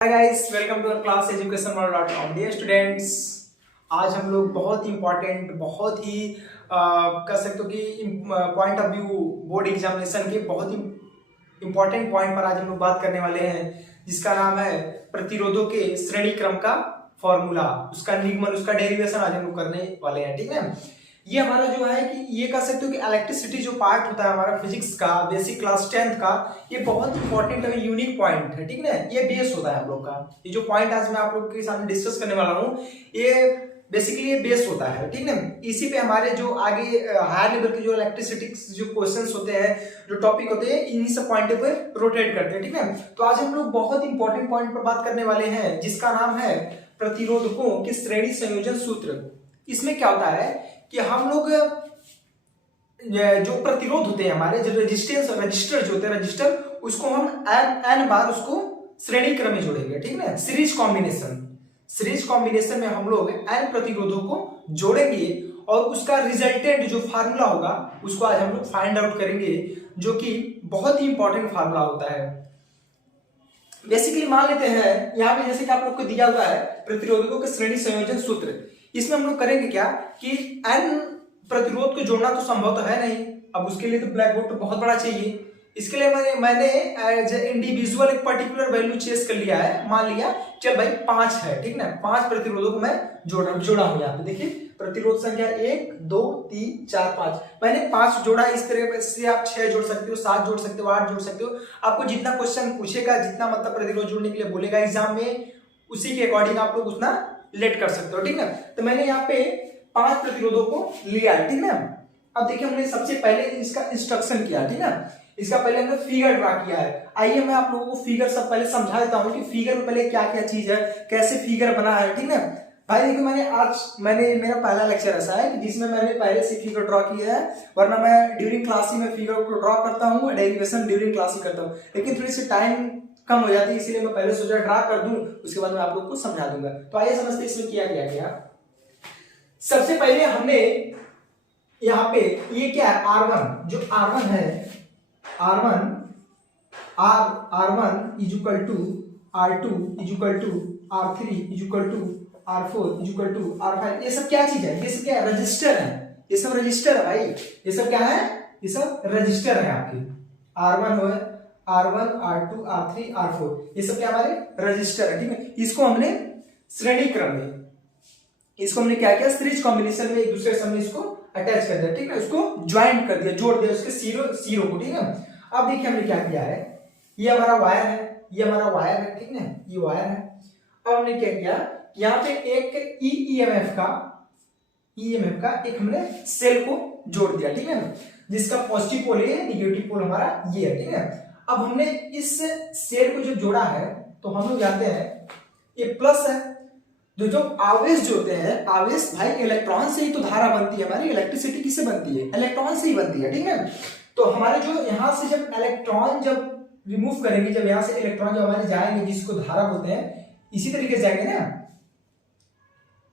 Hi guys, welcome to class education world. Dear students, आज हम लोग बहुत ही इम्पोर्टेंट, बहुत ही कह सकते हो कि point of view board examination के बहुत ही इम्पोर्टेंट पॉइंट पर आज हम लोग बात करने वाले हैं, जिसका नाम है प्रतिरोधों के श्रेणी क्रम का फॉर्मूला, उसका निगमन, उसका डेरिवेशन आज हम लोग करने वाले हैं। ठीक है, ये हमारा जो है कि ये कह सकते हो कि इलेक्ट्रिसिटी जो पार्ट होता है हमारा फिजिक्स का, बेसिक क्लास 10th का, ये बहुत इंपॉर्टेंट है, यूनिक पॉइंट है। ठीक है, ये बेस होता है हम लोग का। ये जो पॉइंट आज मैं आप लोग के सामने डिस्कस करने वाला हूँ, ये बेसिकली ये बेस होता है। ठीक है, इसी पे हमारे जो आगे हायर लेवल के जो इलेक्ट्रिसिटी जो क्वेश्चंस होते हैं, जो टॉपिक होते हैं, इन्हीं सब पॉइंट पर रोटेट करते हैं। ठीक है, तो आज हम लोग बहुत इंपॉर्टेंट पॉइंट पर बात करने वाले हैं, जिसका नाम है प्रतिरोधकों के श्रेणी संयोजन सूत्र। इसमें क्या होता है कि हम लोग जो प्रतिरोध होते हैं हमारे, जो रेजिस्टेंस रजिस्टर जो होते हैं, रजिस्टर, उसको हम एन बार उसको श्रेणी क्रम में जोड़ेंगे। ठीक है, सीरीज कॉम्बिनेशन में हम लोग एन प्रतिरोधों को जोड़ेंगे और उसका रिजल्टेंट जो फार्मूला होगा उसको आज हम लोग फाइंड आउट करेंगे, जो कि बहुत ही इंपॉर्टेंट फार्मूला होता है। बेसिकली मान लेते हैं यहाँ पे जैसे कि आप लोग को दिया हुआ है प्रतिरोधकों के श्रेणी संयोजन सूत्र। इसमें हम लोग करेंगे क्या कि एन प्रतिरोध को जोड़ना तो संभव तो है नहीं, अब उसके लिए तो ब्लैक बोर्ड तो बहुत बड़ा चाहिए। इसके लिए मैंने एज इंडिविजुअल एक पर्टिकुलर वैल्यू चेस कर लिया है। मान लिया चल भाई 5 है, ठीक ना, 5 प्रतिरोधों को मैं जोड़ा हूं। यहाँ पे देखिए प्रतिरोध संख्या 1 2 3 4 5, मैंने 5 जोड़ा। इस तरह से आप 6 जोड़ सकते हो, 7 जोड़ सकते हो, 8 जोड़ सकते हो। आपको जितना क्वेश्चन पूछेगा, जितना मतलब प्रतिरोध जोड़ने के लिए बोलेगा एग्जाम में, उसी के अकॉर्डिंग आप लोग उतना लेट कर सकते हो। ठीक है, तो मैंने यहाँ पे 5 प्रतिरोधों को लिया है। ठीक है, अब देखिए हमने सबसे पहले इसका इंस्ट्रक्शन किया। ठीक है, इसका पहले हमने फिगर ड्रा किया है। आइए मैं आप लोगों को फिगर सब पहले समझा देता हूं कि फिगर में पहले क्या क्या चीज है, कैसे फिगर बना है। ठीक है भाई, देखिए मैंने मेरा पहला लेक्चर ऐसा है कि जिसमें मैंने पहले से फिगर ड्रॉ किया है, वरना मैं ड्यूरिंग क्लास ही में फिगर को ड्रॉ करता हूँ, डेरिवेशन ड्यूरिंग क्लास ही करता हूँ, लेकिन थोड़ी सी टाइम कम हो जाती है, इसीलिए मैं पहले सोचा ड्रा कर दूं, उसके बाद मैं आप लोग को समझा दूंगा। तो आइए समझते इसमें किया गया। सबसे पहले हमने यहाँ पे ये क्या है, R1, जो R1 है, R1 is equal to R2 is equal to R3 is equal to R4 is equal to R5। ये सब क्या चीज है, ये सब क्या है, रजिस्टर है। ये सब रजिस्टर है भाई, ये सब क्या है, ये सब रजिस्टर है आपके। R1 हो, R1 R2 R3 R4, ये सब क्या हमारे रजिस्टर है। ठीक है, इसको हमने श्रेणी क्रम में, इसको हमने क्या किया, सीरीज कॉम्बिनेशन में एक दूसरे से हमने इसको अटैच कर दिया। ठीक है, उसको ज्वाइंट कर दिया, जोड़ दिया उसके सीरो को। ठीक है, अब देखिए हमने क्या किया है, ये हमारा वायर है, ये हमारा वायर है। ठीक है, ये वायर है। अब हमने क्या किया, यहाँ पे एक ईएमएफ का एक हमने सेल को जोड़ दिया। ठीक है, जिसका पॉजिटिव पोल है, निगेटिव पोल हमारा ये है। ठीक है, अब हमने इस सेल को जो जोड़ा है, तो हम लोग जानते हैं ये प्लस है। जो आवेश जो होते हैं, आवेश भाई इलेक्ट्रॉन से ही तो धारा बनती है हमारी, इलेक्ट्रिसिटी किससे बनती है, इलेक्ट्रॉन से ही बनती है। ठीक है, तो हमारे जो यहाँ से जब इलेक्ट्रॉन जब रिमूव करेंगे, जब यहाँ से इलेक्ट्रॉन जब हमारे जाएंगे, जिसको धारा बोलते हैं, इसी तरीके से जाएंगे ना,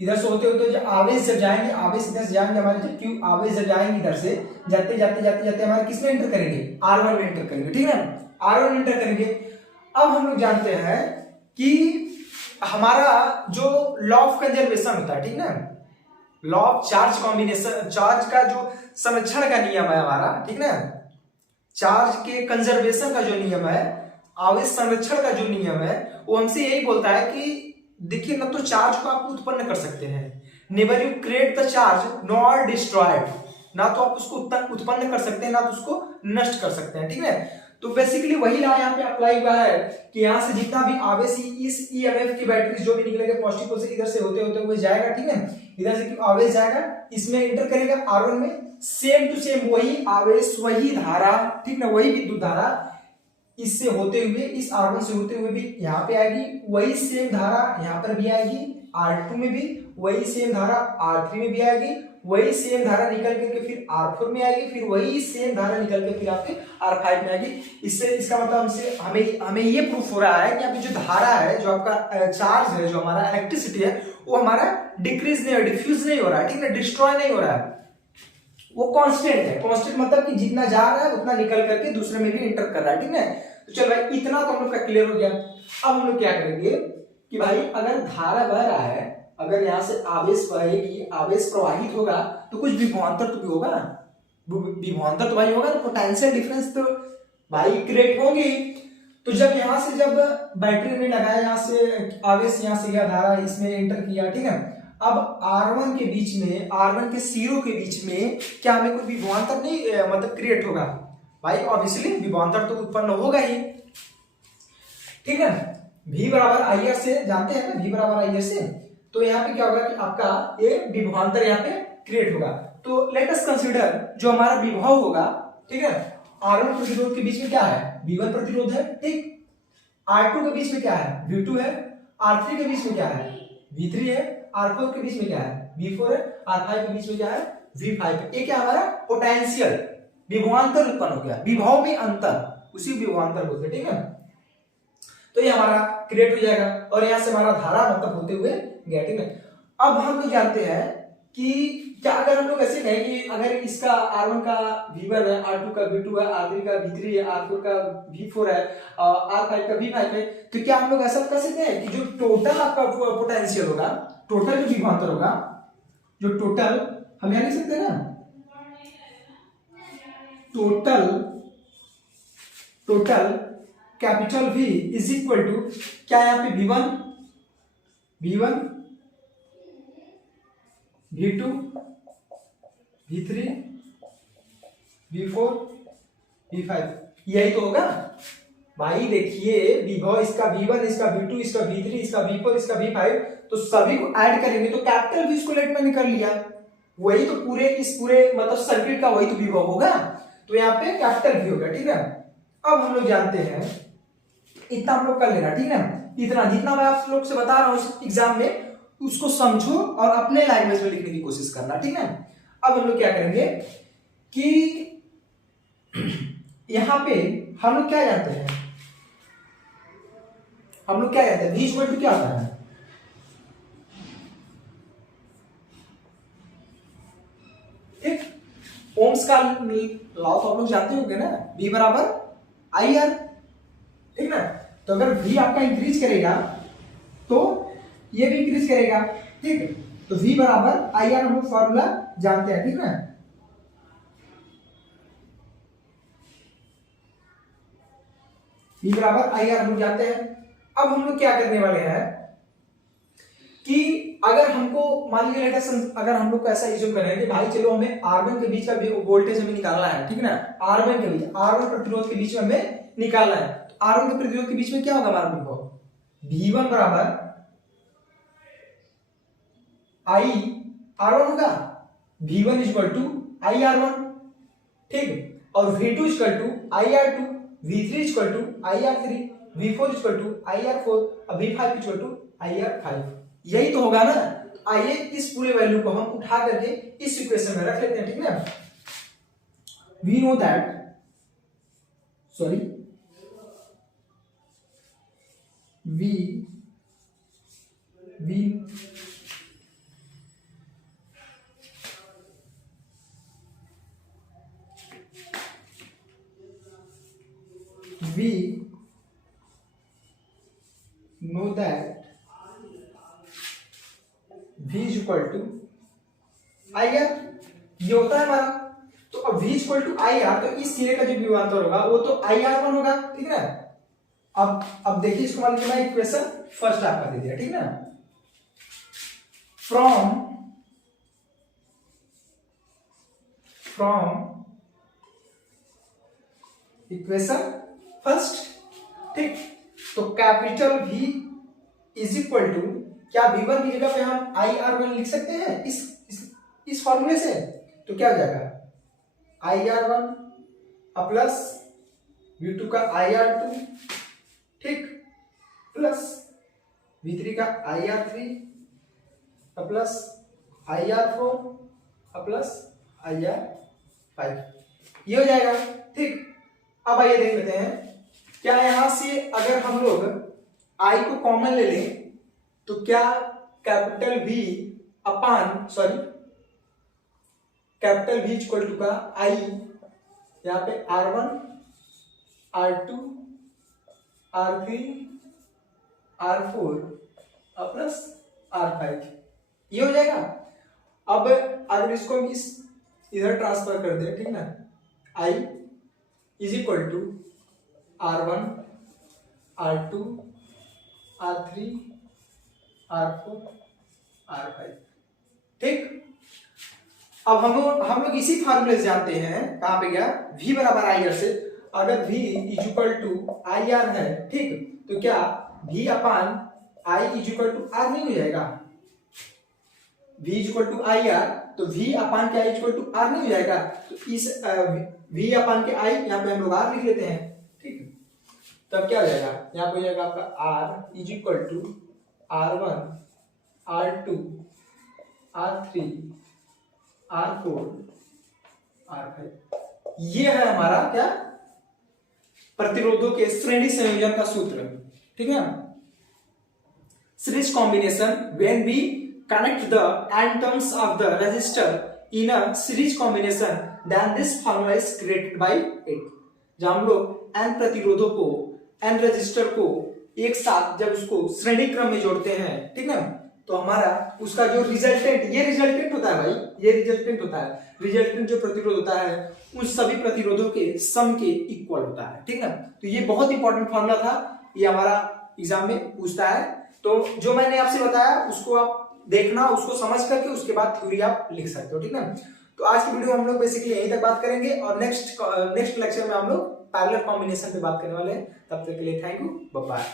इधर से होते होते जब आवेश जब जाएंगे, आवेश इधर से जाएंगे हमारे, जब क्यों आवेश जब जाएंगे इधर से, जाते जाते जाते जाते हमारे किसमें एंटर करेंगे, R1 में एंटर करेंगे। ठीक है, R1 में एंटर करेंगे। अब हम लोग जानते हैं कि हमारा जो लॉ ऑफ कंजर्वेशन होता है, ठीक ना, law of charge combination, charge का जो संरक्षण का नियम है हमारा, ठीक ना, चार्ज के कंजर्वेशन का जो नियम है, आवेश संरक्षण का जो नियम है, वो हमसे यही बोलता है कि देखिए, ना तो चार्ज को आप उत्पन्न कर सकते हैं, never you create the charge nor destroyed, ना तो आप उसको उत्पन्न कर सकते हैं, ना तो उसको नष्ट कर सकते हैं। ठीक है, तो बेसिकली वही लॉ यहाँ पे अप्लाई हुआ है कि यहाँ से जितना भी आवेश इस ईएमएफ की बैटरी जो भी निकलेगा पॉजिटिव पोल से, इधर से होते होते हुए जाएगा। ठीक है, इधर से आवेश जाएगा, इसमें एंटर करेगा R1 में, सेम टू सेम वही आवेश, वही धारा, ठीक ना, वही विद्युत धारा इससे होते हुए, इस R1 से होते हुए भी यहाँ पे आएगी, वही सेम धारा यहाँ पर भी आएगी, R2 में भी वही सेम धारा, R3 में भी आएगी, वही सेम धारा निकल के फिर R4 में आएगी, फिर वही सेम धारा निकल के फिर आपके R5 में आएगी। इससे इसका मतलब हमसे हमें ये प्रूफ हो रहा है कि आपकी जो धारा है, जो आपका चार्ज है, जो हमारा इलेक्ट्रिसिटी है, वो हमारा डिक्रीज नहीं हो, डिफ्यूज नहीं हो रहा है, ठीक है, डिस्ट्रॉय नहीं हो रहा है, वो कांस्टेंट है। कांस्टेंट मतलब कि जितना जा रहा है उतना निकल करके दूसरे में भी एंटर कर रहा है। ठीक है, तो चल भाई इतना तो हम लोग का क्लियर हो गया। अब हम लोग क्या करेंगे कि भाई अगर धारा बह रहा है, अगर यहाँ से आवेश बहेगी, आवेश प्रवाहित होगा तो कुछ विभवांतर तो भी होगा, विभवांतर तो भाई होगा, पोटेंशियल डिफरेंस तो भाई क्रिएट होगी। तो जब यहाँ से जब बैटरी में लगाया, यहाँ से आवेश यहाँ से गया, धारा इसमें एंटर किया, ठीक है। अब R1 के बीच में, R1 के सिरों के बीच में क्या हमें कोई विभवांतर नहीं मतलब क्रिएट होगा भाई, ऑब्वियसली विभवांतर तो उत्पन्न होगा ही, ठीक है। V बराबर आई आर से जानते हैं ना, V बराबर आई आर से, तो यहाँ पे क्या होगा कि आपका ये विभवांतर यहाँ पे क्रिएट होगा। तो लेट अस कंसीडर जो हमारा विभव होगा, ठीक है, R1 प्रतिरोध के बीच में क्या है, V1 प्रतिरोध है, ठीक। R2 के बीच में क्या है, V2 है। R3 के बीच में क्या है, V3 है। R4 के बीच में क्या है, V4 है। R5 के बीच में क्या है, V5 है। ये क्या हमारा पोटेंशियल विभवांतर उत्पन्न हो गया, विभव में अंतर, उसी विभवांतर बोलते हैं, ठीक है। तो ये हमारा क्रिएट हो जाएगा और यहाँ से हमारा धारा मतलब होते हुए गया, ठीक है। अब हम लोग जानते हैं कि क्या अगर हम लोग ऐसे कहें कि अगर इसका R1 का V1 है, R2 का V2 है, R3 का V3 है, R4 का V4 है, R5 का V5 है, तो क्या हम लोग ऐसा कर सकते हैं कि जो टोटल आपका पोटेंशियल होगा, टोटल जो विभवांतर होगा, जो टोटल हम यहाँ लिख सकते हैं ना, total capital V is equal to क्या, यहाँ पे V1 V2 V3 V4 V5, यही तो होगा भाई। देखिए विभव इसका V1, इसका V2, इसका V3, इसका V4, इसका V5, तो सभी को ऐड करेंगे तो कैपिटल V इसको लेट मैंने कर लिया, वही तो पूरे इस पूरे मतलब सर्किट का वही तो विभव होगा, तो यहाँ पे कैपिटल V होगा, ठीक है। अब हम लोग जानते हैं, इतना हम लोग कर लेना, ठीक है। इतना जितना मैं आप लोग से बता रहा हूँ एग्जाम में, उसको समझो और अपने लैंग्वेज में लिखने की कोशिश करना, ठीक है। अब हम लोग क्या करेंगे कि यहां पे हम लोग क्या जानते हैं, V इक्वल टू क्या होता है, ठीक। ओम्स का लॉ तो हम लोग जानते होंगे ना, V बराबर आई आर, ठीक ना। तो अगर V आपका इंक्रीज करेगा तो ये भी इंक्रीज करेगा, ठीक। तो V बराबर आई आर हम लोग फॉर्मूला जानते हैं, ठीक ना। V बराबर आई आर हम लोग जानते हैं। अब हम लोग क्या करने वाले हैं कि अगर हमको मान लीजिए अगर हम लोग को ऐसा इज्यूम करें कि भाई चलो हमें R1 के बीच का वोल्टेज हमें निकालना है, ठीक ना। R1 के बीच, R1 प्रतिरोध के बीच में हमें निकालना है, तो R1 के प्रतिरोध के बीच में क्या होगा हमारा विभव, V1 बराबर आई R1 होगा, V1 equal to I R1, ठीक। और V2 equal to I R2, V3 equal to I R3, V4 equal to I R4 और V5 equal to I R5, यही तो होगा ना। आइए इस पूरे वैल्यू को हम उठा करके इस इक्वेशन में रख लेते हैं, ठीक है। We know that, sorry we know that V is equal to I R, ये होता है हमारा। तो अब V equal to I R, तो इस सिरे का जो विभवांतर होगा वो तो आई आर वन होगा, ठीक है। अब देखिए इसको मान लीजिए मैं इक्वेशन फर्स्ट आपका दे दिया, ठीक है ना। फ्रॉम इक्वेशन फर्स्ट, ठीक। तो capital V is equal to क्या, V1 की जगह पे हम आई आर वन लिख सकते हैं इस फॉर्मूले से, तो क्या हो जाएगा I R one plus V2 का आई आर टू, ठीक, प्लस V3 का I R three plus I R four plus I R five, ये हो जाएगा, ठीक। अब आइए देख लेते हैं, क्या यहां से अगर हम लोग I को कॉमन ले लें तो क्या capital V upon sorry capital V equal to का I यहाँ पे R1 R2 R3 R4 plus R5, ये हो जाएगा। अब अगर इसको हम इस इधर ट्रांसफर कर दे, ठीक ना, I is equal to R1 R2 R3 R4 R5, ठीक। अब हम लोग इसी फार्मूले से जानते हैं, कहां पे गया, V बराबर आई आर से। अगर V is equal to I R है, ठीक, तो क्या V upon I is equal to R नहीं हो जाएगा? V is equal to I R, तो V अपान के I is equal to R नहीं हो जाएगा? तो इस V अपान के I यहाँ पे हम लोग R लिख लेते हैं, ठीक। तब क्या हो जाएगा, यहाँ पे हो जाएगा आपका R is equal to R1 R2 R3 R4 R5। ये है हमारा क्या, प्रतिरोधों के श्रेणी संयोजन का सूत्र, ठीक है। Series combination, when we connect the n terms of the resistor in a series combination, then this formula is created by it. जब हम लोग n प्रतिरोधों को, n रेजिस्टर को एक साथ जब उसको श्रेणी क्रम में जोड़ते हैं, ठीक है, तो हमारा उसका जो रिजल्टेंट, ये रिजल्टेंट होता है भाई, ये रिजल्टेंट होता है। रिजल्टेंट जो प्रतिरोध होता है उन सभी प्रतिरोधों के सम के इक्वल होता है, ठीक है। तो ये बहुत इंपॉर्टेंट फॉर्मूला था, ये हमारा एग्जाम में पूछता है। तो जो मैंने आपसे बताया उसको आप देखना, उसको समझ करके उसके बाद थ्योरी आप लिख सकते हो, ठीक है। तो आज की वीडियो हम लोग बेसिकली यहीं तक बात करेंगे और नेक्स्ट लेक्चर में हम लोग पैरेलल कॉम्बिनेशन पे बात करने वाले हैं। तब तक के लिए थैंक यू, बाय बाय।